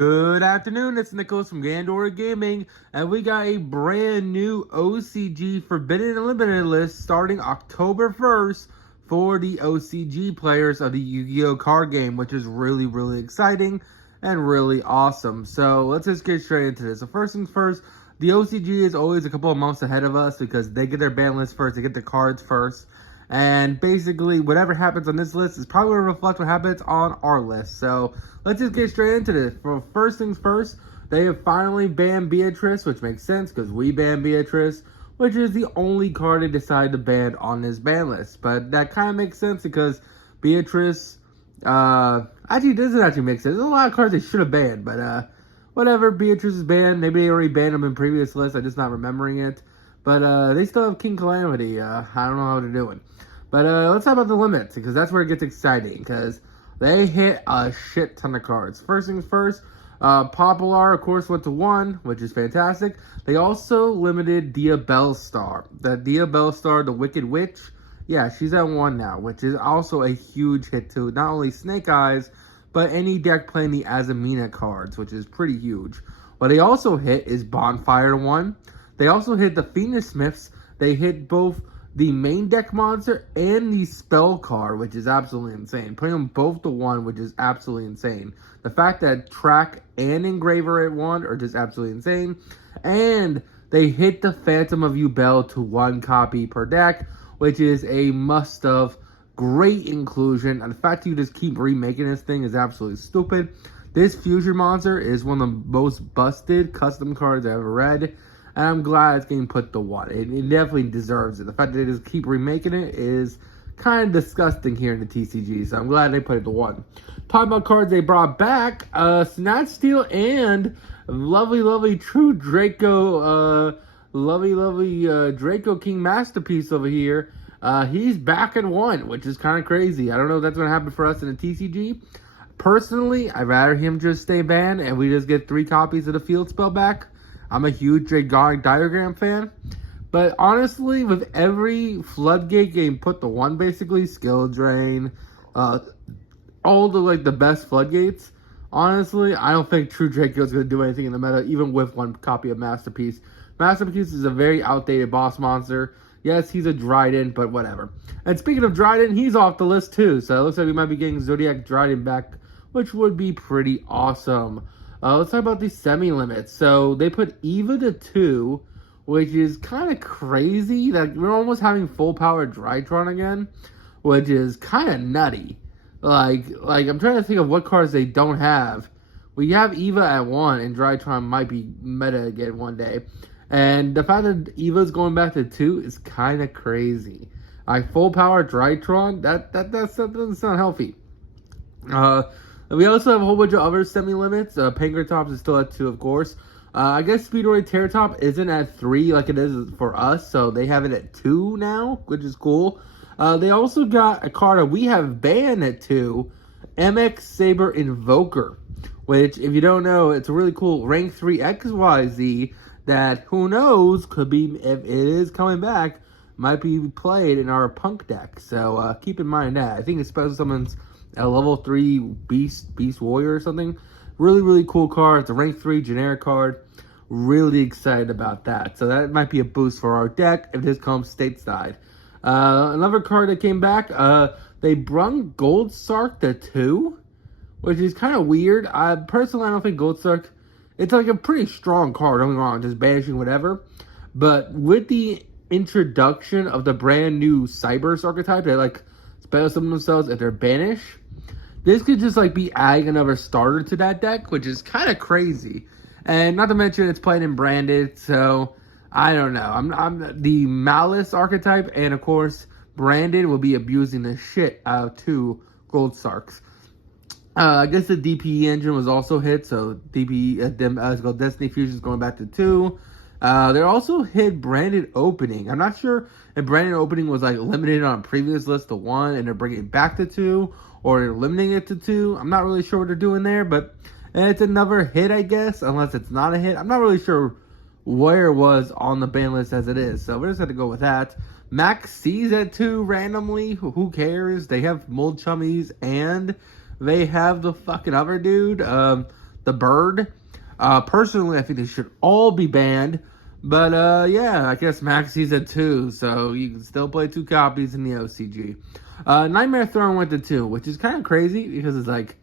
Good afternoon, it's Nicholas from Gandora Gaming, and we got a brand new OCG Forbidden Unlimited list starting October 1st for the OCG players of the Yu-Gi-Oh! Card game, which is really exciting and really awesome. So let's just get straight into this. So first things first, the OCG is always a couple of months ahead of us because they get their ban list first, they get the cards first. And basically, whatever happens on this list is probably going to reflect what happens on our list. So let's just get straight into this. For first things first, they have finally banned Beatrice, which makes sense because we banned Beatrice, which is the only card they decided to ban on this ban list. But that kind of makes sense because Beatrice, actually doesn't actually make sense. There's a lot of cards they should have banned, but whatever. Beatrice is banned. Maybe they already banned them in previous lists. I'm just not remembering it. But they still have King Calamity. I don't know how they're doing. But let's talk about the limits, because that's where it gets exciting, because they hit a shit ton of cards. First things first, Popular, of course, went to 1, which is fantastic. They also limited Dia Bellstar. The Dia Bellstar, the Wicked Witch, yeah, she's at 1 now, which is also a huge hit to not only Snake Eyes, but any deck playing the Azamina cards, which is pretty huge. What they also hit is Bonfire 1. They also hit the Phoenix Smiths. They hit both the main deck monster and the spell card, which is absolutely insane. Putting them both to 1, which is absolutely insane. The fact that Track and Engraver at 1 are just absolutely insane. And they hit the Phantom of Yubel to 1 copy per deck, which is a must-have. Great inclusion. And the fact that you just keep remaking this thing is absolutely stupid. This Fusion monster is one of the most busted custom cards I've ever read. And I'm glad it's getting put to 1. It definitely deserves it. The fact that they just keep remaking it is kind of disgusting here in the TCG. So I'm glad they put it to 1. Talking about cards they brought back, Snatch Steal and lovely True Draco, Draco King Masterpiece over here. He's back at 1, which is kind of crazy. I don't know if that's going to happen for us in the TCG. Personally, I'd rather him just stay banned and we just get 3 copies of the Field Spell back. I'm a huge Dragonic Diagram fan. But honestly, with every Floodgate getting put to 1, basically, Skill Drain, all the best Floodgates, honestly, I don't think True Draco is going to do anything in the meta, even with 1 copy of Masterpiece. Masterpiece is a very outdated boss monster. Yes, he's a Dryden, but whatever. And speaking of Dryden, he's off the list too. So it looks like we might be getting Zodiac Dryden back, which would be pretty awesome. Let's talk about these semi-limits. So they put Eva to 2, which is kind of crazy. Like, we're almost having full power Drytron again, which is kind of nutty. Like I'm trying to think of what cards they don't have. We have Eva at 1, and Drytron might be meta again one day. And the fact that Eva's going back to 2 is kind of crazy. Like, full power Drytron, that doesn't sound healthy. We also have a whole bunch of other semi-limits. Pankratops is still at 2, of course. I guess Speedroid Terratop isn't at 3 like it is for us, so they have it at 2 now, which is cool. They also got a card that we have banned at 2, MX Saber Invoker, which, if you don't know, it's a really cool rank 3 XYZ that, who knows, could be, if it is coming back, might be played in our Punk deck. So keep in mind that. I think it's special summons a level 3 Beast Warrior or something. Really cool card. It's a rank 3 generic card. Really excited about that. So that might be a boost for our deck if this comes stateside. Another card that came back, they brung Gold Sark to 2, which is kind of weird. Personally, I don't think Gold Sark, it's like a pretty strong card, don't get me wrong, just banishing whatever. But with the introduction of the brand new Cyberse archetype, they like spell summon themselves if they're banished. This could just like be adding another starter to that deck, which is kind of crazy. And not to mention it's played in branded, so I don't know. I'm the Malice archetype, and of course branded will be abusing the shit out of 2 Gold Sarks. I guess the DPE engine was also hit, so Destiny Fusion is going back to 2. They also hit Branded Opening. I'm not sure if Branded Opening was like limited on a previous list to 1 and they're bringing it back to 2, or they're limiting it to 2. I'm not really sure what they're doing there, but it's another hit, I guess, unless it's not a hit. I'm not really sure where it was on the ban list as it is, so we're just going to go with that. Max C's at 2 randomly. Who cares? They have Mold Chummies and they have the fucking other dude. the bird. Personally, I think they should all be banned. But yeah, I guess Maxi's at 2, so you can still play 2 copies in the OCG. Nightmare Throne went to 2, which is kind of crazy because it's like,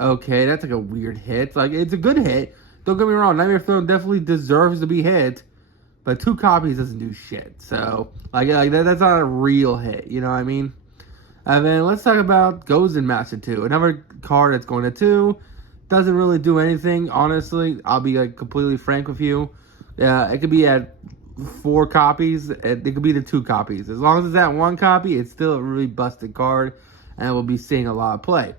okay, that's like a weird hit. Like, it's a good hit. Don't get me wrong, Nightmare Throne definitely deserves to be hit, but 2 copies doesn't do shit. So, like that's not a real hit, you know what I mean? And then let's talk about Gozen Master 2. Another card that's going to 2. Doesn't really do anything, honestly. I'll be like completely frank with you. It could be at 4 copies. It could be the 2 copies. As long as it's at 1 copy, it's still a really busted card, and we'll be seeing a lot of play.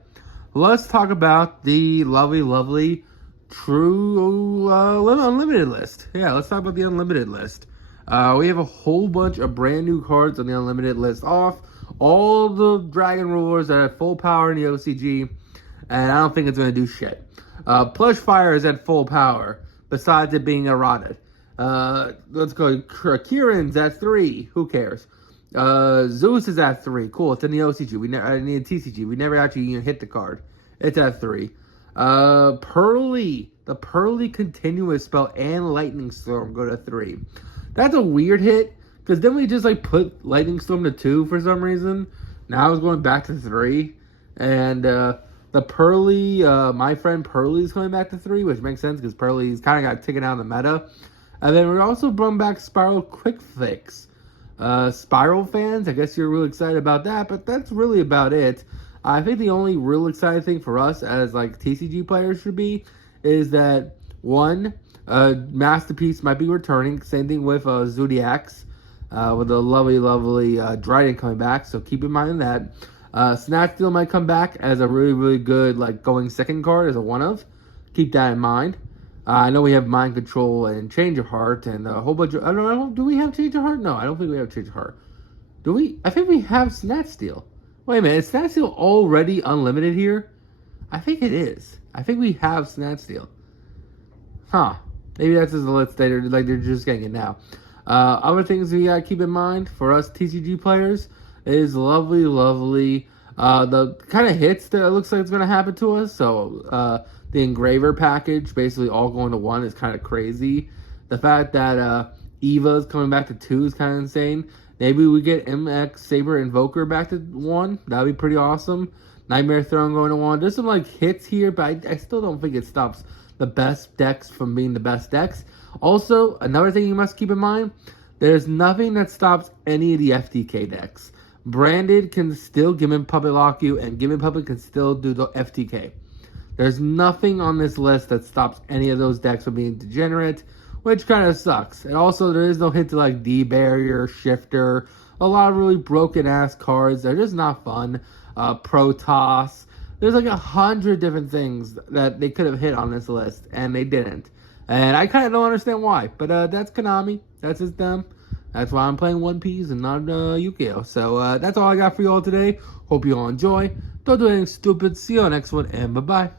Let's talk about the lovely True Unlimited list. Yeah, let's talk about the Unlimited list. We have a whole bunch of brand new cards on the Unlimited list off. All the Dragon Rulers that have full power in the OCG, and I don't think it's going to do shit. Plush Fire is at full power, besides it being eroded. Let's go. Kieran's at 3. Who cares? Zeus is at 3. Cool. It's in the OCG. I need a TCG. We never actually even hit the card. It's at 3. Pearly. The Pearly Continuous Spell and Lightning Storm go to 3. That's a weird hit, because then we just like put Lightning Storm to 2 for some reason. Now it's going back to 3. And the Pearly, my friend Pearly is coming back to 3, which makes sense because Pearly's kind of got taken out of the meta. And then we're also bringing back Spiral Quick Fix. Spiral fans, I guess you're really excited about that, but that's really about it. I think the only real exciting thing for us as like TCG players should be is that, one, Masterpiece might be returning. Same thing with Zodiacs, with the lovely Dryden coming back, so keep in mind that. Snatch Steal might come back as a really good like going second card as a one-of. Keep that in mind. I know we have Mind Control and Change of Heart and a whole bunch of... I don't know, do we have Change of Heart? No, I don't think we have Change of Heart. Do we? I think we have Snatch Steal. Wait a minute, is Snatch Steal already unlimited here? I think it is. I think we have Snatch Steal. Huh. Maybe that's just a list later, like they're just getting it now. Other things we gotta keep in mind for us TCG players is lovely, the kind of hits that it looks like it's going to happen to us. So, the Engraver package, basically all going to 1 is kind of crazy. The fact that Eva's coming back to 2 is kind of insane. Maybe we get MX Saber Invoker back to 1. That would be pretty awesome. Nightmare Throne going to 1. There's some like hits here, but I still don't think it stops the best decks from being the best decks. Also, another thing you must keep in mind, there's nothing that stops any of the FTK decks. Branded can still Gimmin Puppet lock you, and Gimmin Puppet can still do the FTK. There's nothing on this list that stops any of those decks from being degenerate, which kind of sucks. And also, there is no hint to like D-Barrier, Shifter, a lot of really broken-ass cards. They're just not fun. Protoss. There's like 100 different things that they could have hit on this list, and they didn't. And I kind of don't understand why, but that's Konami. That's just them. That's why I'm playing One Piece and not Yu-Gi-Oh! So that's all I got for you all today. Hope you all enjoy. Don't do anything stupid. See you on the next one, and bye-bye.